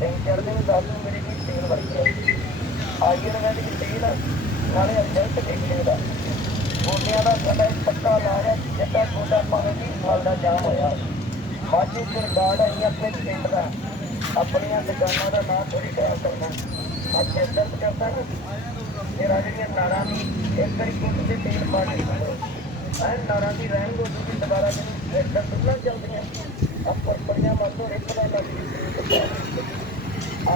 ਤਿੰਨ ਚਾਰ ਦਿਨ ਦੱਸ ਦਿਨ ਮੇਰੀ ਵੀ ਤੇਲ ਵਰਤੀ ਹੈ ਆਯੁਰਵੈਦਿਕ ਤੇਲ ਨਾਲੇ ਰਿਜ਼ਲਟ ਦੇਖਦੇ ਦਾ। ਗੋਡਿਆਂ ਦਾ ਸਾਡਾ ਪੱਕਾ ਇਲਾਜ ਹੈ, ਜਿੱਦਾਂ ਗੋਡਾ ਭਾਵੇਂ ਵੀ ਸਾਲ ਦਾ ਜਾਮ ਹੋਇਆ। ਮਾਝੇ ਸਰਕਾਰ ਆਈ ਆਪਣੇ ਪਿੰਡ ਦਾ। ਆਪਣੀਆਂ ਦੁਕਾਨਾਂ ਦਾ ਨਾਮ ਥੋੜੀ ਖਰਾਬ ਕਰਨਾ। ਅੱਜ ਦਰਦ ਕਰਦਾ ਨਾ। ਤੇਰਾ ਜਿਹੜੀਆਂ ਨਾਰਾਂ ਦੀ ਇੱਕ ਵਾਰੀ ਕੁੱਟ ਦੇ ਤੇਲ ਪਾ ਕੇ ਐ ਨਾੜਾਂ ਦੀ ਰਹਿਣ ਦੋ, ਤੁਸੀਂ ਦੁਬਾਰਾ ਜਿਹਨੂੰ ਇੱਕ ਸੁਣਨਾ ਚੱਲਦੀਆਂ। ਆਪਰ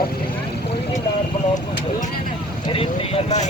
ਕੋਈ ਵੀ ਨਾਰ ਬਲੌਕ ਹੁੰਦੀ ਜਿਹੜੀ ਤੇਲ ਨਾਲ ਹੀ